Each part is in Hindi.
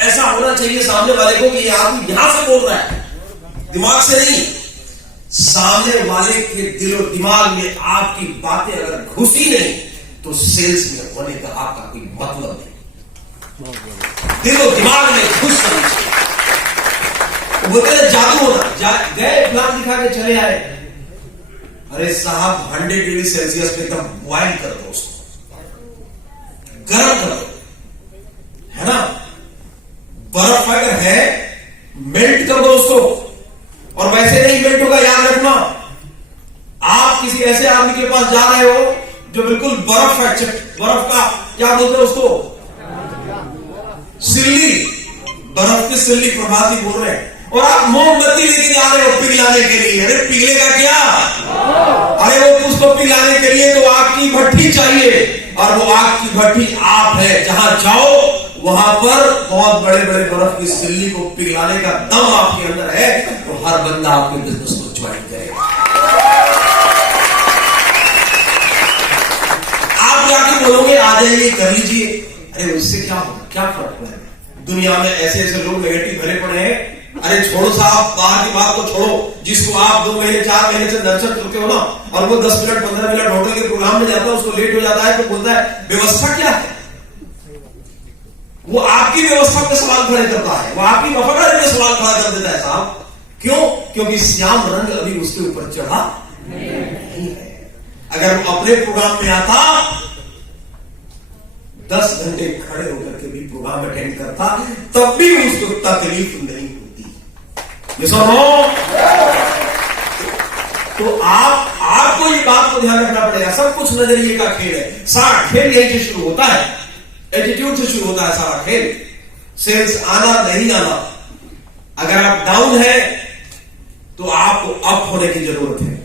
ऐसा होना चाहिए सामने वाले को कि ये आदमी यहां से बोल रहा है, दिमाग से नहीं। सामने वाले के दिल और दिमाग में आपकी बातें अगर घुसी नहीं तो सेल्स में होने का आपका कोई मतलब नहीं। दिल और दिमाग में घुस करनी चाहिए। तो बोलते हैं जादू होना, गए प्लान दिखा के चले आए। अरे साहब 100 डिग्री सेल्सियस पे एकदम बॉइल कर दो उसको, गर्म कर दो, है ना। बर्फ अगर है मेल्ट कर दो उसको, और वैसे नहीं मेल्ट होगा, याद रखना। आप किसी ऐसे आदमी के पास जा रहे हो जो बिल्कुल बर्फ है, बर्फ का क्या बोलते हैं उसको, सिल्ली, बर्फ की सिल्ली प्रभाती बोल रहे हैं, और आप मोमबत्ती लेके जा रहे हो पिघलाने के लिए। अरे पिघलेगा क्या? अरे वो उसको पिघलाने के लिए तो आग की भट्टी चाहिए, और वो आग की भट्टी आप है। जहां जाओ वहां पर बहुत बड़े बड़े बर्फ की सिल्ली को पिघलाने का दम आपके अंदर है, तो हर बंदा आपके बिजनेस को ज्वाइन करेगा। आप जाके बोलोगे आ जाइए कर लीजिए, अरे उससे क्या होगा, क्या फर्क पड़ेगा? दुनिया में ऐसे ऐसे लोग नेगेटिव भरे पड़े हैं। अरे छोड़ो साहब, बाहर की बात को छोड़ो। जिसको आप 2 महीने 4 महीने से नर्चर करते हो ना, और वो 10 मिनट 15 मिनट होटल के प्रोग्राम में जाता है, उसको लेट हो जाता है तो बोलता है व्यवस्था क्या है। वो आपकी व्यवस्था पे सवाल खड़े करता है, वो आपकी वफादारी पे सवाल खड़ा कर देता है साहब। क्यों? क्योंकि श्याम रंग अभी उसके ऊपर चढ़ा नहीं है। अगर वो अपने प्रोग्राम में आता, 10 घंटे खड़े होकर के भी प्रोग्राम अटेंड करता, तब भी उसको तकलीफ नहीं होती। ये सुनो, तो आपको ये बात को ध्यान रखना पड़ेगा। सब कुछ नजरिए का खेल है। सारा खेल यही से शुरू होता है, एटीट्यूड से शुरू होता है सारा खेल। सेल्स आना नहीं आना, अगर आप डाउन है तो आपको अप होने की जरूरत है।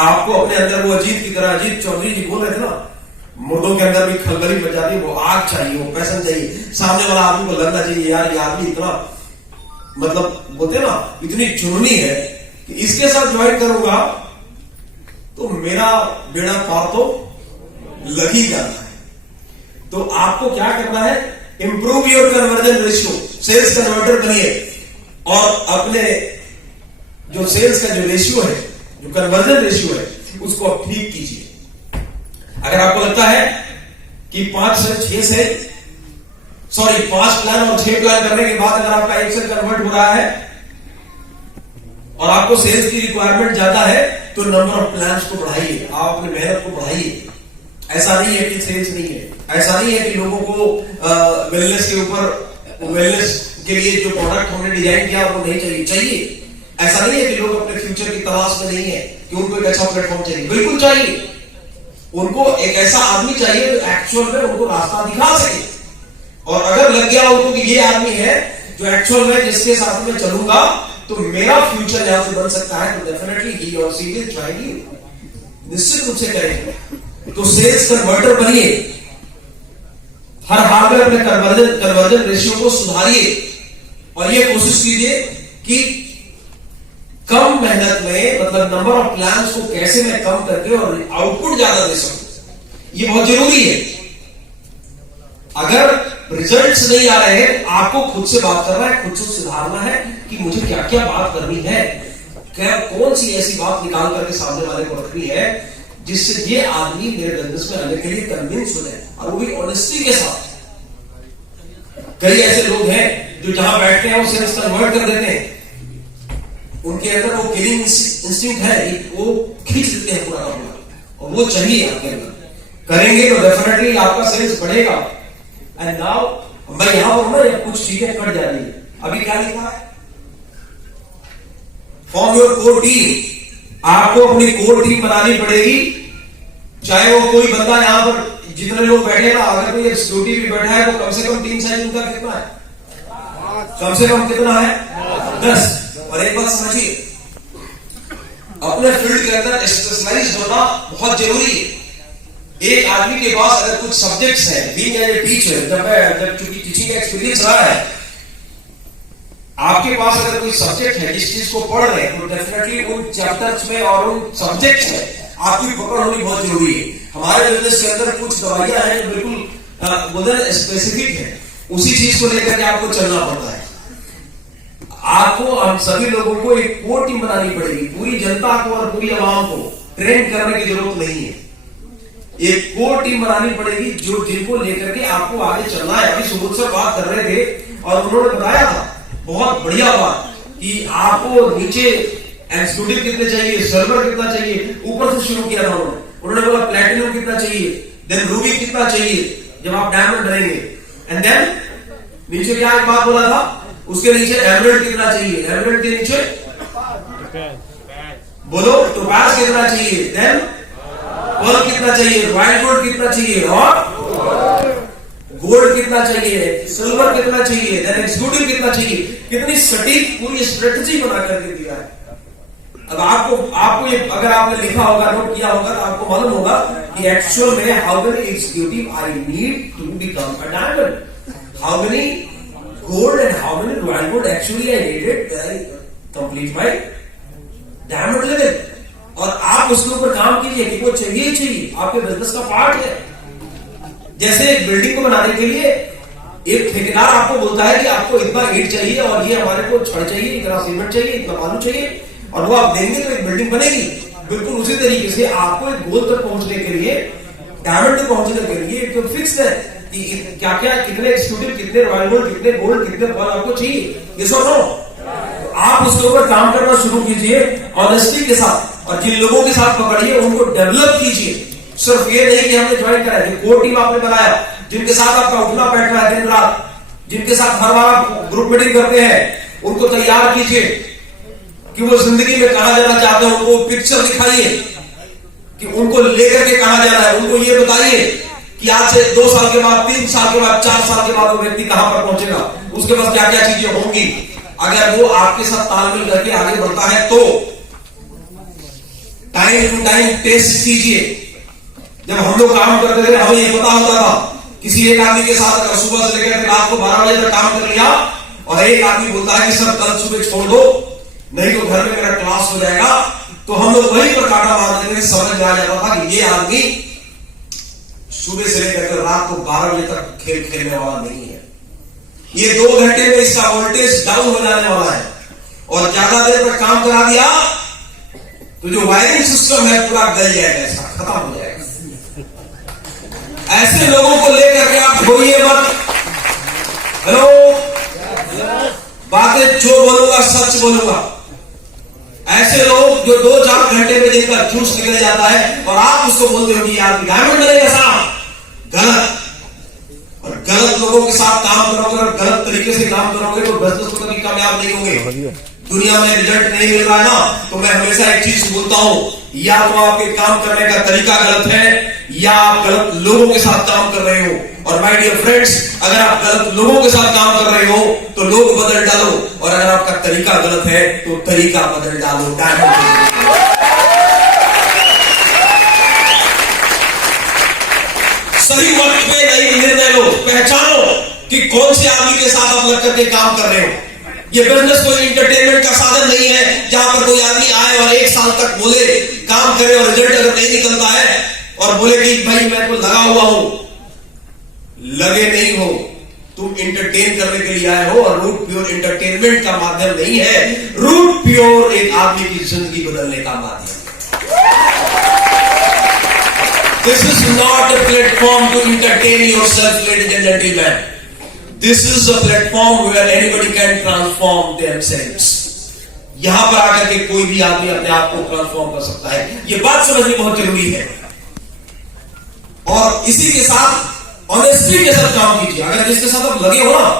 आपको अपने अंदर वो अजीत की तरह, अजीत चौधरी जी बोल रहे थे ना, मुर्दों के अंदर भी खलबली मच जाती है, वो आग चाहिए, वो पैसन चाहिए। सामने वाला आदमी को लगना चाहिए यार ये आदमी इतना, मतलब बोलते ना, इतनी जुनूनी है कि इसके साथ ज्वाइन करूंगा तो मेरा बेड़ा पार तो लग ही जाता है। तो आपको क्या करना है, improve your conversion ratio, sales converter बनिए, और अपने जो सेल्स का जो रेशियो है, जो कन्वर्जन रेशियो है, उसको आप ठीक कीजिए। अगर आपको लगता है कि 5 प्लान और 6 प्लान करने के बाद अगर आपका 1 से कन्वर्ट हो रहा है और आपको सेल्स की रिक्वायरमेंट ज्यादा है, तो नंबर ऑफ प्लान्स को बढ़ाइए, आप अपनी मेहनत को बढ़ाइए। ऐसा नहीं है कि सेल्स नहीं है, ऐसा नहीं है कि लोगों को वेलनेस के ऊपर, वेलनेस के लिए जो प्रोडक्ट हमने डिजाइन किया वो नहीं चाहिए। ऐसा नहीं है कि लोग अपने फ्यूचर की तलाश में नहीं है, कि उनको एक अच्छा प्लेटफॉर्म चाहिए, बिल्कुल चाहिए। उनको एक ऐसा आदमी चाहिए जो एक्चुअल में उनको रास्ता दिखा सके, और अगर लग गया उनको कि ये आदमी है जो एक्चुअल में जिसके साथ में चलूंगा तो मेरा फ्यूचर यहां से बन सकता है, तो डेफिनेटली ही और शी विल जॉइन यू, निश्चित रूप से करेंगे। तो सेल्स कन्वर्टर बनिए, हर हाल में अपने कन्वर्जन रेशियो को सुधारिए, और ये कोशिश कीजिए कि कम मेहनत में, मतलब नंबर ऑफ प्लान्स को कैसे मैं कम करके और आउटपुट ज्यादा दे सकूं, ये बहुत जरूरी है। अगर रिजल्ट्स नहीं आ रहे हैं, आपको खुद से बात करना है, खुद से सुधारना है कि मुझे क्या क्या बात करनी है, क्या कौन सी ऐसी बात निकाल करके सामने वाले को रखनी है जिससे ये आदमी मेरे बिजनेस में आने के लिए कन्विंस हो जाए, और वो भी ऑनेस्टी के साथ। कई ऐसे लोग हैं जो जहां बैठते हैं वो सेल्स कन्वर्ट कर देते हैं, उनके अंदर वो किलिंग इंस्टिंक्ट है, वो खींच देते हैं पूरा मामला, और वो चाहिए आपके अंदर। करेंगे तो डेफिनेटली आपका सेल्स बढ़ेगा। एंड नाउ मैं यहां पर हूं ना, कुछ चीजें कट जा रही है। अभी क्या लिखा है, फॉर्म योर कोर टीम। आपको अपनी कोर टीम बनानी पड़ेगी, चाहे वो कोई बंदा यहां पर जितने लोग बैठे ना, अगर कोई सिक्योरिटी भी बैठा है, वो कम से कम टीम साइज उनका कितना है, कम से कम कितना है, 10। और एक बात समझिए, अपने फील्ड के अंदर स्पेशलाइज्ड होना बहुत जरूरी है। एक आदमी के पास अगर कुछ सब्जेक्ट्स हैं, बीइंग एज ए टीचर, जब चूंकि टीचिंग का एक्सपीरियंस रहा है, आपके पास अगर कोई सब्जेक्ट है जिस चीज को पढ़ रहे हैं, तो डेफिनेटली उन चैप्टर्स में और उन सब्जेक्ट्स में आपकी पकड़ होनी बहुत जरूरी है। हमारे बिजनेस के अंदर कुछ दवाइयां हैं जो बिल्कुल बोलते हैं स्पेसिफिक है, उसी चीज को लेकर के आपको चलना पड़ता है। आपको हम सभी लोगों को एक कोर टीम बनानी पड़ेगी, पूरी जनता को और पूरी आवाम को ट्रेन करने की जरूरत नहीं है। एक कोर टीम बनानी पड़ेगी जो जिनको लेकर के आपको आगे चलना है। अभी सुबोध सर बात कर रहे थे और उन्होंने बताया था बहुत बढ़िया बात कि आपको नीचे एक्सिक्यूटिव कितने चाहिए, सर्वर कितना चाहिए, ऊपर से शुरू किया था उन्होंने बोला प्लैटिनम कितना चाहिए, देन रूबी कितना चाहिए जब आप डायमंड बनेंगे, एंड देन नीचे क्या एक बात बोला था, उसके नीचे एमराल्ड कितना चाहिए, एमराल्ड के नीचे बोलो टोपाज कितना चाहिए, देन पर्ल कितना चाहिए, रॉयल गोल्ड कितना चाहिए और गोल्ड कितना चाहिए, सिल्वर कितना चाहिए, देन एक्सिक्यूटिव कितना चाहिए। कितनी सटीक पूरी स्ट्रेटजी बना करके दिया है। अब आपको ये अगर आपने लिखा होगा, नोट किया होगा तो आपको मालूम होगा कि एक्चुअल में how many executive I need to become a diamond, how many gold and how many royal gold actually I needed to complete my diamond level। और आप उसके ऊपर काम कीजिए कि वो चाहिए ही चाहिए, आपके बिजनेस का पार्ट है। जैसे एक बिल्डिंग को बनाने के लिए एक ठेकेदार आपको बोलता है कि आपको इतना ईंट चाहिए और ये हमारे को छड़ चाहिए, इतना सीमेंट चाहिए, इतना बालू चाहिए, और वो आप देंगे तो एक बिल्डिंग बनेगी। बिल्कुल उसी तरीके से आपको एक गोल तक पहुंचने के लिए, डायमंड तक पहुंचने के लिए एक तो फिक्स है कि क्या क्या कितने एक्सिक्यूटिव, कितने रॉयल गोल्ड, कितने गोल्ड, कितने पर्ल आपको चाहिए, ये सो नो। आप उसके ऊपर काम करना शुरू कीजिए ऑनेस्टी के साथ, और जिन लोगों के साथ पकड़िए उनको डेवलप कीजिए। सिर्फ ये नहीं कि हमने ज्वाइन करा है, कोर टीम आपने बनाया जिनके साथ आपका उठना बैठना है दिन रात, जिनके साथ हर बार आप ग्रुप मीटिंग करते हैं, उनको तैयार कीजिए कि वो जिंदगी में कहां जाना चाहते हैं, उनको पिक्चर दिखाइए कि उनको लेकर के कहां जाना है। उनको ये बताइए कि आज से 2 साल के बाद, 3 साल के बाद, 4 साल के बाद वो व्यक्ति कहां पर पहुंचेगा, उसके पास क्या क्या चीजें होंगी। अगर वो आपके साथ तालमेल करके आगे बढ़ता है तो टाइम टू टाइम टेस्ट कीजिए। जब हम लोग काम करते थे हमें ये पता होता था, किसी एक आदमी के साथ अगर सुबह से लेकर रात को 12 बजे तक काम कर लिया और एक आदमी बोलता है कि सर कल सुबह छोड़ दो नहीं तो घर में मेरा क्लास हो जाएगा, तो हम लोग वहीं पर काटा मार देते थे। समझ में आ जाता था कि ये आदमी सुबह से लेकर रात को 12 बजे तक खेल खेलने वाला नहीं है, ये 2 घंटे में इसका वोल्टेज डाउन हो जाने वाला है, और ज्यादा देर तक काम करा दिया तो जो वायरिंग सिस्टम है पूरा गल जाएगा, इसका खत्म हो जाएगा। ऐसे लोगों को लेकर के आप खोइए मत। हेलो, बातें जो बोलूंगा सच बोलूंगा। ऐसे लोग जो 2-4 घंटे में जिनका जूस निकल जाता है और आप उसको बोलते हो कि यार डायमंड बनेगा साहब, गलत। और गलत लोगों के साथ काम करोगे और गलत तरीके से काम करोगे तो बिजनेस में कभी कामयाब नहीं होंगे। दुनिया में रिजल्ट नहीं मिल रहा है ना, तो मैं हमेशा एक चीज बोलता हूं, या तो आपके काम करने का तरीका गलत है या आप गलत लोगों के साथ काम कर रहे हो। और माय डियर फ्रेंड्स, अगर आप गलत लोगों के साथ काम कर रहे हो तो लोग बदल डालो, और अगर आपका तरीका गलत है तो तरीका बदल डालो। सही वक्त पे नई निर्णय लो, पहचानो कि कौन से आदमी के साथ आप लग करके काम कर रहे हो। ये बिजनेस कोई इंटरटेनमेंट का साधन नहीं है जहां पर कोई आदमी आए और 1 साल तक बोले, काम करे और रिजल्ट अगर नहीं निकलता है और बोले कि भाई मैं तो लगा हुआ हूं। लगे नहीं हो, तुम इंटरटेन करने के लिए आए हो, और रूट प्योर इंटरटेनमेंट का माध्यम नहीं है, रूट प्योर एक आदमी की जिंदगी बदलने का माध्यम। This is not a platform to entertain yourself, ladies and gentlemen. This is a platform where anybody can transform themselves. यहां पर आकर के कोई भी आदमी अपने आप को ट्रांसफॉर्म कर सकता है, ये बात समझनी बहुत जरूरी है। और इसी के साथ ऑनेस्टी के साथ काम कीजिए। अगर जिसके साथ आप लगे हो ना,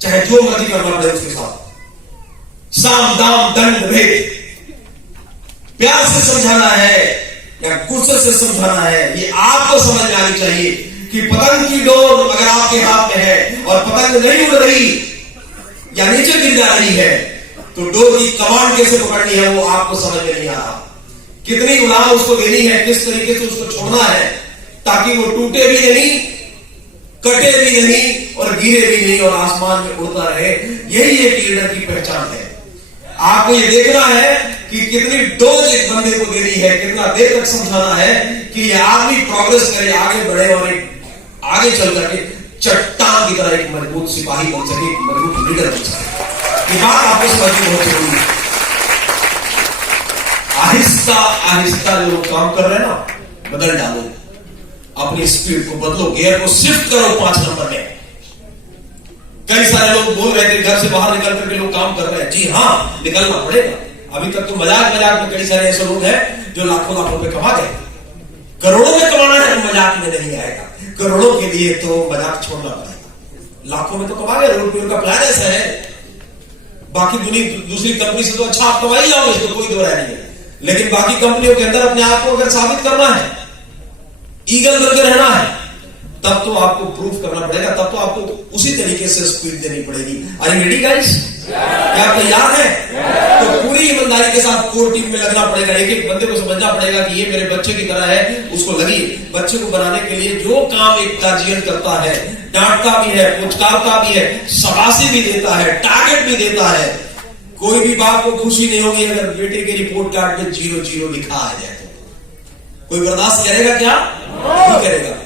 चाहे जो मर्जी करना पड़े उसके साथ, साम दाम दंड भेद, प्यार से समझाना है या गुस्से से समझाना है, ये आपको समझ में आनी चाहिए कि पतंग की डोर अगर आपके हाथ में है और पतंग नहीं उड़ रही या नीचे गिर जा रही है, तो डोर की कमांड कैसे पकड़नी है वो आपको समझ में नहीं आ रहा। कितनी उड़ान उसको देनी है, किस तरीके से उसको छोड़ना है ताकि वो टूटे भी नहीं, कटे भी नहीं और गिरे भी नहीं और आसमान में उड़ता रहे। यही एक लीडर की पहचान है। आपको ये देखना है कि कितनी डोज एक बंदे को देनी है, कितना देर तक समझाना है कि ये आदमी प्रोग्रेस करे, आगे बढ़े और एक आगे चल करके चट्टान की तरह एक मजबूत सिपाही बन सके, एक मजबूत लीडर बन सके। ये बात आपको समझनी बहुत जरूरी है। आहिस्ता आहिस्ता जो लोग काम कर रहे हैं ना, बदल डालो, अपनी स्पीड को बदलो, गियर को शिफ्ट करो 5 नंबर में। कई सारे लोग बोल रहे थे घर से बाहर निकल करके लोग काम कर रहे हैं। जी हाँ, निकलना पड़ेगा। अभी तक तो मजाक मजाक में कई सारे ऐसे लोग हैं जो लाखों लाखों रुपए कमा गए। करोड़ों में कमाना है तो मजाक में नहीं आएगा। करोड़ों के लिए तो मजाक छोड़ना पड़ेगा। लाखों में तो कमा गए, रोड का प्लान ऐसा है। बाकी दूसरी कंपनी से तो अच्छा आप कमा ही जाओगे, इसको कोई दो राय नहीं है। लेकिन बाकी कंपनियों के अंदर अपने आप को अगर साबित करना है, ईगल बनकर रहना है, तब तो आपको प्रूफ करना पड़ेगा, तब तो आपको उसी तरीके से स्पीड देनी पड़ेगी। Are you ready guys? क्या आप तैयार हैं? तो पूरी ईमानदारी के साथ कोर टीम में लगना पड़ेगा। एक एक बंदे को समझना पड़ेगा कि ये मेरे बच्चे की तरह है, उसको लगी। बच्चे को बनाने के लिए जो काम एक गार्जियन करता है, डांटता भी है, पुचकारता भी है, शाबाशी भी देता है, टारगेट भी देता है। कोई भी बाप को खुशी नहीं होगी अगर बेटे के रिपोर्ट कार्ड में 0-0 लिखा आ जाए। कोई बर्दाश्त करेगा क्या? नहीं करेगा।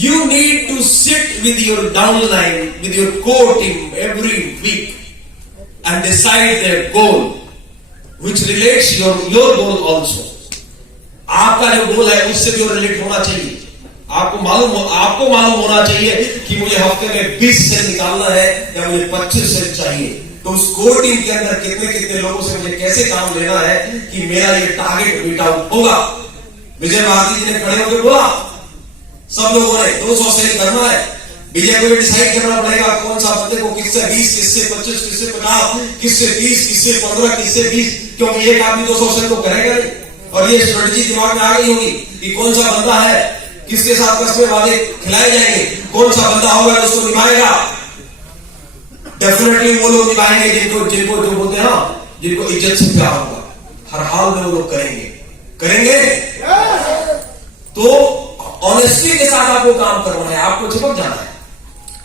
You need to sit with your downline, with your core team every week and decide their goal, which relates your goal also. आपका जो गोल है उससे भी रिलेट होना चाहिए। आपको मालूम होना चाहिए कि मुझे हफ्ते में 20 सेल निकालना है या मुझे 25 सेल चाहिए। तो उस कोर टीम के अंदर कितने कितने लोगों से मुझे कैसे काम लेना है कि मेरा ये टारगेट मीट आउट होगा। विजय भारती जी ने खड़े होकर बोला, सब लोगों ने 200 सेल करना है। विजय को डिसाइड करना पड़ेगा कौन सा बंदे को किससे 20, किससे 25, किससे 50, किससे 30, किससे 15, किससे 20, क्योंकि एक आदमी 200 सेल तो करेगा नहीं। और ये स्ट्रेटजी दिमाग में आ गई होगी कि कौन सा बंदा है, किसके साथ कस्मे वादे खिलाए जाएंगे, कौन सा बंदा होगा उसको निभाएगा। डेफिनेटली वो लोग निभाएंगे जिनको जो बोलते हैं ना, जिनको इज्जत से प्यार होगा। हर हाल में वो लोग करेंगे। तो ऑनेस्टी के साथ आपको काम करना है, आपको चिपक जाना है।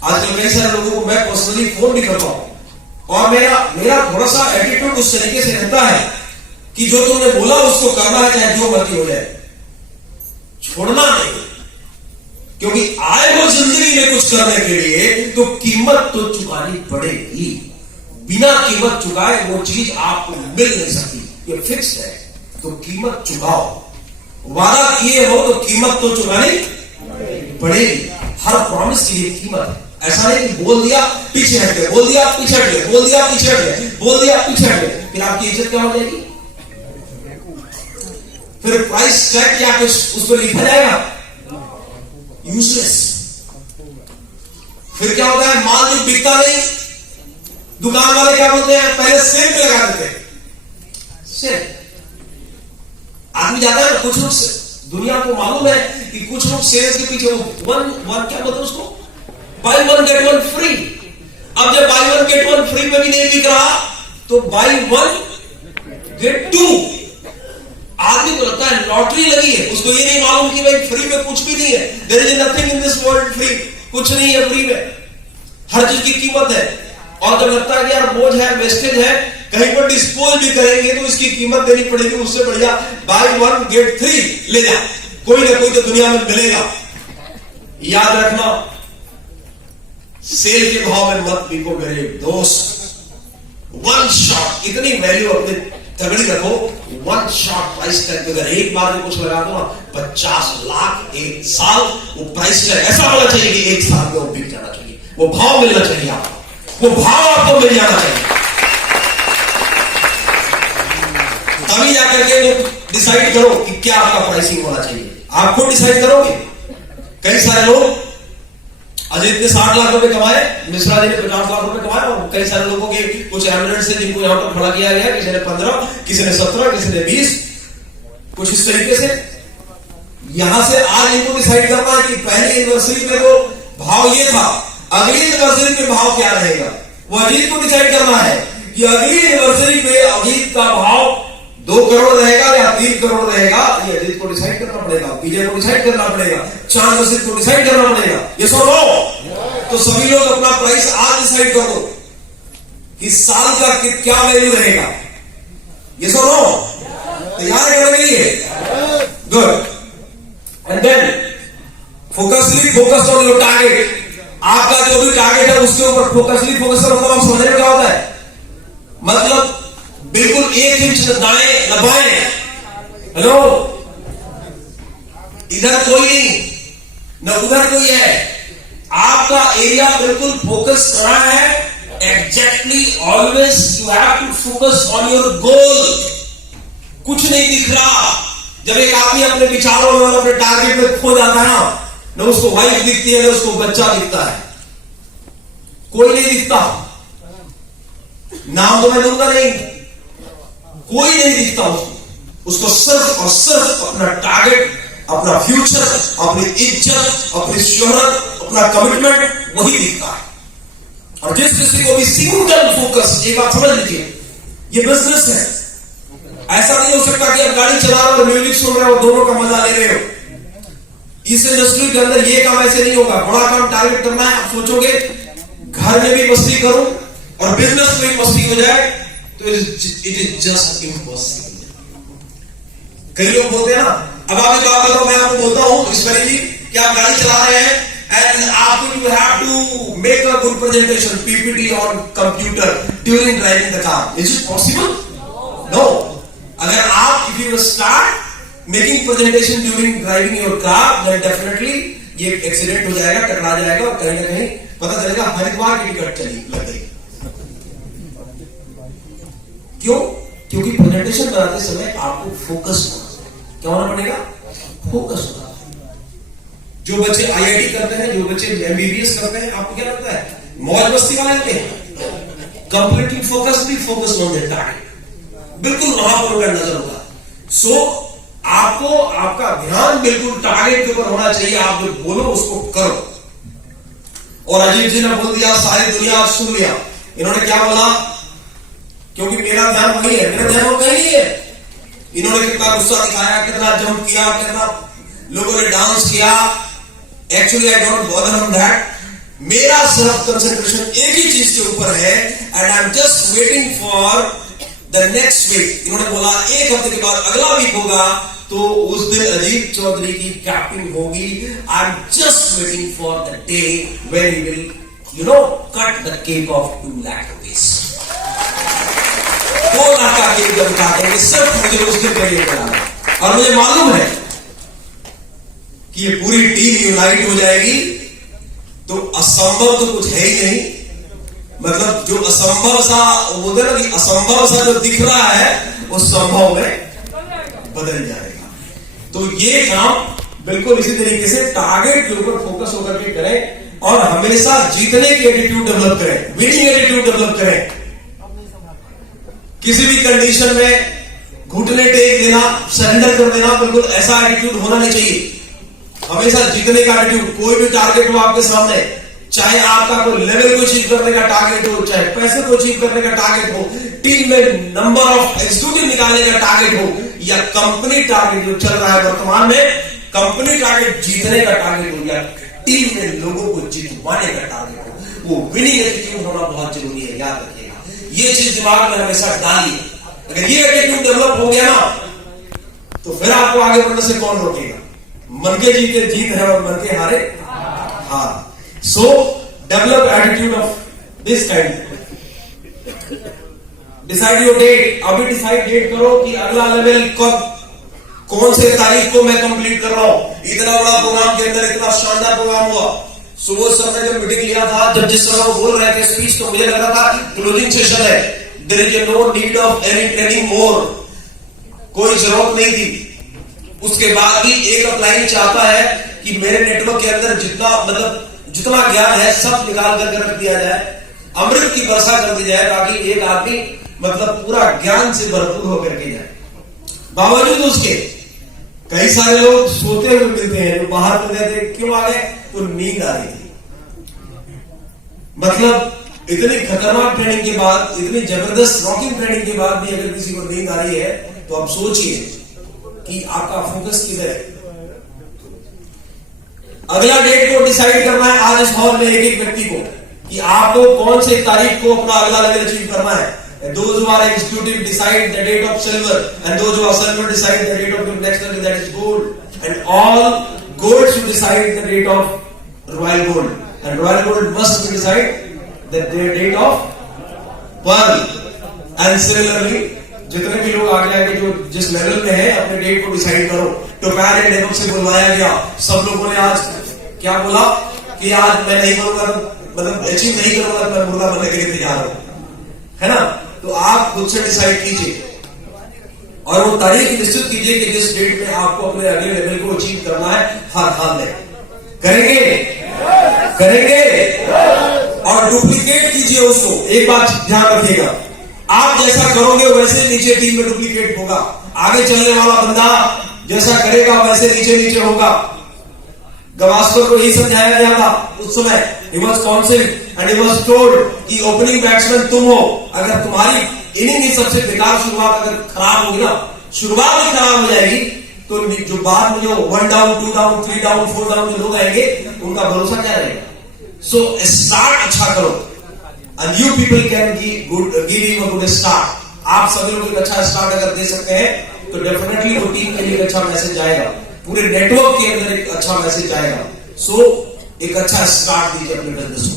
आजकल कई सारे लोगों को मैं पर्सनली फोन भी करता हूं और मेरा थोड़ा सा एटीट्यूड उस तरीके से रहता है कि जो तुमने बोला उसको करना है, चाहे जो मर्जी हो जाए, छोड़ना नहीं। क्योंकि आए हो जिंदगी में कुछ करने के लिए तो कीमत तो चुकानी पड़ेगी। बिना कीमत चुकाए वो चीज आपको मिल नहीं सकती, ये फिक्स है। तो कीमत चुकाओ। वादा किए हो तो कीमत तो चुकानी पड़ेगी। हर प्रॉमिस की एक कीमत है। ऐसा नहीं कि बोल दिया पीछे हट गए, बोल दिया पीछे हट गए, बोल दिया पीछे हट गए, बोल दिया पीछे हट गए, फिर आपकी इज्जत क्या हो जाएगी? फिर प्राइस टैग क्या कुछ उस पर लिखा जाएगा? यूजलेस। फिर क्या होता है? माल जो बिकता नहीं, दुकान वाले क्या बोलते हैं? पहले सेल पे लगा देते हैं। सेल आदमी जाता है ना, कुछ लोग दुनिया को मालूम है कि कुछ लोग सेल्स के पीछे वन क्या बोलते हैं उसको? Buy 1 get 1 free. अब जब बाय 1 गेट 1 फ्री में भी नहीं बिक रहा तो बाय 1 गेट 2। आदमी को लगता है लॉटरी लगी है, उसको ये नहीं मालूम कि भाई फ्री में कुछ भी नहीं है। There is nothing in this world free, कुछ नहीं है फ्री में, हर चीज की कीमत है। और जब लगता है कि यार बोझ है, वेस्टेज है, कहीं पर डिस्पोज भी करेंगे तो इसकी कीमत देनी पड़ेगी, उससे बढ़िया बाय 1 गेट 3 ले जा, कोई ना कोई तो दुनिया में मिलेगा। याद रखना, सेल के भाव में मत बिको मेरे दोस्त। 1 शॉट, इतनी वैल्यू अपने तगड़ी रखो। 1 शॉट प्राइस टैग, अगर एक बार में कुछ लगा दो ना, 50 लाख एक साल, वो प्राइस टैग ऐसा होना चाहिए कि एक साल में वो बिक जाना चाहिए, वो भाव मिलना चाहिए आपको, वो भाव आपको मिल जाना चाहिए। तभी जाकर के वो डिसाइड करो कि क्या आपका प्राइसिंग होना चाहिए। आप खुद डिसाइड करोगे। कई सारे लोग, अजीत ने 60 लाख रुपए कमाए, मिश्रा जी ने 50 लाख रुपए कमाए, और कई सारे लोगों के कुछ एविडेंस है जिनको यहां पर खड़ा किया गया, किसी ने 15, किसी ने 17, किसी ने 20, कुछ इस तरीके से। यहां से आज इनको डिसाइड करना है कि पहली एनिवर्सरी में तो भाव ये था, अगली एनिवर्सरी में भाव क्या रहेगा। वो अजीत को डिसाइड करना है कि अगली एनिवर्सरी में अजीत का भाव 2 करोड़ रहेगा या 3 करोड़ रहेगा। ये अजीत को डिसाइड करना पड़ेगा, विजय को डिसाइड करना पड़ेगा, चांद रशीद को डिसाइड करना पड़ेगा। ये सो तो सभी लोग अपना प्राइस आज डिसाइड कर दो कि साल का क्या वैल्यू रहेगा। ये सो तैयार करने के लिए good. And then focus on your target. आपका उसके ऊपर फोकसली फोकस का मतलब आप समझ में क्या होता है? मतलब बिल्कुल 1 इंच न दाएं न बाएं, हेलो, इधर कोई नहीं न उधर कोई है, आपका एरिया बिल्कुल फोकस करा है exactly. Always you have to focus on your goal. कुछ नहीं दिख रहा। जब एक आदमी अपने विचारों में और अपने टारगेट में खो जाता है ना, न उसको वाइफ दिखती है न उसको बच्चा दिखता है, कोई नहीं दिखता। नाम तो मैं दूंगा नहीं, कोई नहीं दिखता उसको सिर्फ और सिर्फ अपना टारगेट, अपना फ्यूचर, अपनी इज्जत, अपनी शोहरत, अपना कमिटमेंट वही दिखता है। और जिस किसी को भी सिंगल फोकस, एक बात समझ लीजिए, ये बिजनेस है। ऐसा नहीं हो सकता कि आप गाड़ी चला रहे हो और म्यूजिक सुन रहे हो, दोनों का मजा ले रहे हो। इस इंडस्ट्री के अंदर ये काम ऐसे नहीं होगा। बड़ा काम टारगेट करना है, आप सोचोगे घर में भी मस्ती करूं और बिजनेस में भी मस्ती हो जाए, तो इट इज जस्ट इम्पॉसिबल। कई लोग बोलते हैं ना, अब आप एक बात बताओ, मैं आपको बोलता हूं ईश्वरी जी कि आप गाड़ी चला रहे हैं एंड आपको you have to make a good presentation, PPT on computer during driving the car. Is it possible? No. अगर आप if you start making presentation during driving your car, then definitely ये एक्सीडेंट हो जाएगा, टकरा जाएगा और कहीं ना कहीं पता चलेगा हरिद्वार की टिकट चली लग गई। क्यों? क्योंकि प्रेजेंटेशन बनाते समय आपको फोकस क्या होना पड़ेगा? फोकस होना। जो बच्चे आईआईटी करते हैं, जो बच्चे एमबीबीएस करते हैं, आपको क्या लगता है मौज मस्ती वाले होते हैं? Completely focus on the target, बिल्कुल वहां पर उनका नजर होगा। सो आपको आपका ध्यान बिल्कुल टारगेट के ऊपर होना चाहिए। आप जो बोलो उसको करो। और अजीत जी ने बोल दिया, सारी दुनिया आज सुन लिया। इन्होंने क्या बोला? क्योंकि मेरा ध्यान वही है, मेरा ध्यान वो कहीं नहीं है। इन्होंने कितना गुस्सा दिखाया, कितना जंप किया, कितना लोगों ने डांस किया। Actually I don't bother on that. मेरा सिर्फ कंसंट्रेशन एक ही चीज के ऊपर है and I am just waiting for the next week. इन्होंने बोला 1 हफ्ते के बाद अगला वीक होगा, तो उस दिन अजीत चौधरी की कैप्टिंग होगी। I am just waiting for the day where he will cut the cake of 2 lakh rupees. 2 lakh का केक जब काटेंगे सिर्फ मुझे उस दिन के लिए बनाना। और मुझे मालूम है कि ये पूरी टीम यूनाइट हो जाएगी, तो असंभव तो कुछ है ही नहीं। मतलब जो असंभव सा बोलते ना कि असंभव सा जो दिख रहा है वो संभव में बदल जाएगा। तो ये काम बिल्कुल इसी तरीके से टारगेट के ऊपर फोकस होकर के करें और हमेशा जीतने की एटीट्यूड डेवलप करें, विनिंग एटीट्यूड डेवलप करें। किसी भी कंडीशन में घुटने टेक देना, सरेंडर कर देना, बिल्कुल ऐसा एटीट्यूड होना नहीं चाहिए। हमेशा जीतने का एटीट्यूड। कोई भी टारगेट हो आपके सामने, चाहे आपका कोई लेवल को अचीव करने का टारगेट हो, चाहे पैसे को अचीव करने का टारगेट हो, टीम में नंबर ऑफ एग्जीक्यूटिव निकालने का टारगेट हो, या कंपनी टारगेट जो चल रहा है वर्तमान में, कंपनी टारगेट जीतने का टारगेट हो, या टीम में लोगों को जितवाने का टारगेट हो, वो विनिंग एटीट्यूड होना बहुत जरूरी है। याद रखिएगा, ये चीज दिमाग में हमेशा डालिए। अगर ये एटीट्यूड डेवलप हो गया ना, तो फिर आपको आगे बढ़ने से कौन रोकेगा? मन के जीते जीत है और मन के हारे हार। So develop attitude of this kind. Decide your date. अभी डिसाइड डेट करो कि अगला लेवल कब, कौन से तारीख को मैं कंप्लीट कर रहा हूं। इतना बड़ा प्रोग्राम के अंदर इतना शानदार प्रोग्राम हुआ। सुबह सर ने जब मीटिंग लिया था, जब जिस समय वो बोल रहे थे स्पीच, तो मुझे लगा था क्लोजिंग सेशन है, there is no need of any training more, कोई जरूरत नहीं थी। उसके बाद भी एक अपलाइन चाहता है कि मेरे नेटवर्क के अंदर जितना ज्ञान है सब निकाल करके रख दिया जाए, अमृत की वर्षा कर दी जाए, ताकि एक आदमी पूरा ज्ञान से भरपूर होकर के जाए। बावजूद उसके कई सारे लोग सोते हुए मिलते हैं, जो बाहर मिल गए थे, क्यों आ गए? तो नींद आ रही थी। मतलब इतनी खतरनाक ट्रेनिंग के बाद, इतनी जबरदस्त रॉकिंग ट्रेनिंग के बाद भी अगर किसी को नींद आ रही है, तो आप सोचिए कि आपका फोकस किधर है। अगला डेट को डिसाइड करना है आज इस हॉल में एक एक व्यक्ति को, कि आपको कौन से तारीख को अपना अगला लेवल अचीव करना है। Those who are executive decide the date of silver, and those who are silver decide the date of the next level, that is gold, and all gold should decide the date of royal gold, and royal gold must decide date of birth. And similarly जितने भी लोग आगे आगे जो जिस लेवल में है अपने डेट को डिसाइड करो। तो पहले लेवल से बुलवाया गया, सब लोगों ने आज क्या बोला कि आज मैं नहीं करूंगा, मतलब अचीव नहीं करूंगा, मैं मुर्गा बनने के लिए तैयार हूं, है ना। तो आप खुद से डिसाइड कीजिए और वो तारीख निश्चित कीजिए कि जिस डेट में आपको अपने अगले लेवल को अचीव करना है, हर हाल में करेंगे और डुप्लीकेट कीजिए उसको। एक बात ध्यान रखिएगा, आप जैसा करोगे वैसे नीचे टीम में डुप्लीकेट होगा। आगे चलने वाला बंदा जैसा करेगा वैसे नीचे नीचे होगा। गवास्कर को यही समझाया गया था उस समय। He was counselled and he was told कि ओपनिंग बैट्समैन तुम हो, अगर तुम्हारी इनिंग ही सबसे बेकार शुरुआत अगर खराब होगी ना, शुरुआत ही खराब हो जाएगी, तो जो बाद में जो 1 डाउन 2 डाउन 3 डाउन 4 डाउन जो लोग आएंगे उनका भरोसा क्या रहेगा। सो स्टार्ट अच्छा करो and you people can give you a good start. आप सभी लोग एक अच्छा स्टार्ट अगर दे सकते हैं तो डेफिनेटली वो टीम के लिए एक अच्छा मैसेज आएगा, पूरे नेटवर्क के अंदर एक अच्छा मैसेज आएगा। सो एक अच्छा स्टार्ट दीजिए अपने बिजनेस को,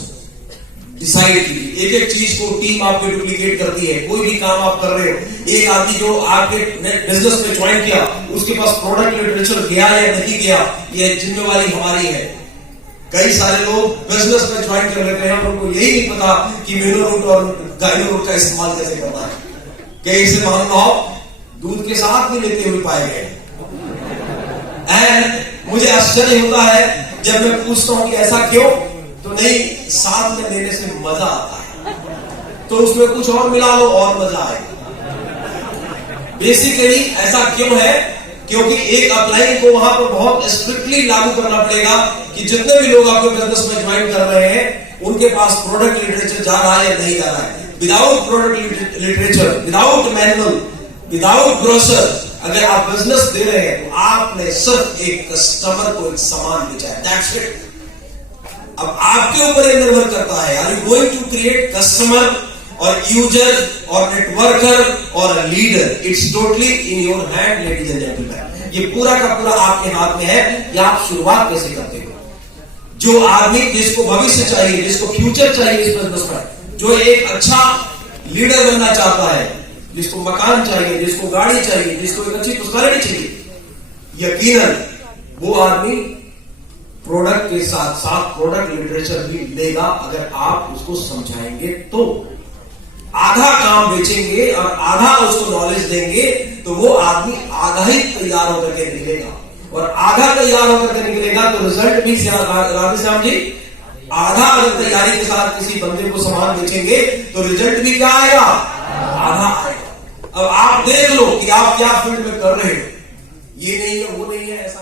डिसाइड कीजिए। एक एक चीज को टीम आपकी डुप्लीकेट करती है। कोई भी काम आप कर रहे हो, एक आदमी जो आपके बिजनेस में ज्वाइन किया उसके पास प्रोडक्ट लिटरेचर गया या नहीं गया, ये जिम्मेवारी हमारी है। कई सारे लोग बिजनेस में ज्वाइन कर लेते हैं, उनको यही नहीं पता कि मेनो रूट और गाइनो रूट का इस्तेमाल कैसे करना है। कई से महानुभाव दूध के साथ भी लेते हुए पाए गए। एंड मुझे आश्चर्य होता है जब मैं पूछता हूं कि ऐसा क्यों, तो नहीं, साथ में लेने से मजा आता है, तो उसमें कुछ और मिला लो और मजा आएगा। बेसिकली ऐसा क्यों है, क्योंकि एक अपलाइन को वहां पर बहुत स्ट्रिक्टली लागू करना पड़ेगा कि जितने भी लोग आपके बिजनेस में ज्वाइन कर रहे हैं उनके पास प्रोडक्ट लिटरेचर जा रहा है या नहीं जा रहा है। Without product literature, without manual, without brochure अगर आप बिजनेस दे रहे हैं तो आपने सिर्फ एक कस्टमर को एक सामान बेचा है, दैट्स इट। अब आपके ऊपर निर्भर करता है, are you going to create customer और यूजर और नेटवर्कर और leader. It's totally in your hand ladies and gentleman. ये पूरा का पूरा आपके हाथ में है कि आप शुरुआत कैसे करते हो। जो आदमी जिसको भविष्य चाहिए, जिसको फ्यूचर चाहिए इस बिजनेस में, जो एक अच्छा लीडर बनना चाहता है, जिसको मकान चाहिए, जिसको गाड़ी चाहिए, जिसको एक अच्छी पुस्तकालय चाहिए, यकीनन वो आदमी प्रोडक्ट के साथ साथ प्रोडक्ट लिटरेचर भी लेगा अगर आप उसको समझाएंगे तो। आधा काम बेचेंगे और आधा उसको नॉलेज देंगे तो वो आदमी आधा ही तैयार होकर के निकलेगा, और आधा तैयार होकर के निकलेगा तो रिजल्ट भी राधेश्याम जी, आधा अगर तैयारी के साथ किसी बंदे को सामान बेचेंगे तो रिजल्ट भी क्या आएगा, आधा आएगा। अब आप देख लो कि आप क्या फील्ड में कर रहे हो, ये नहीं है वो नहीं है ऐसा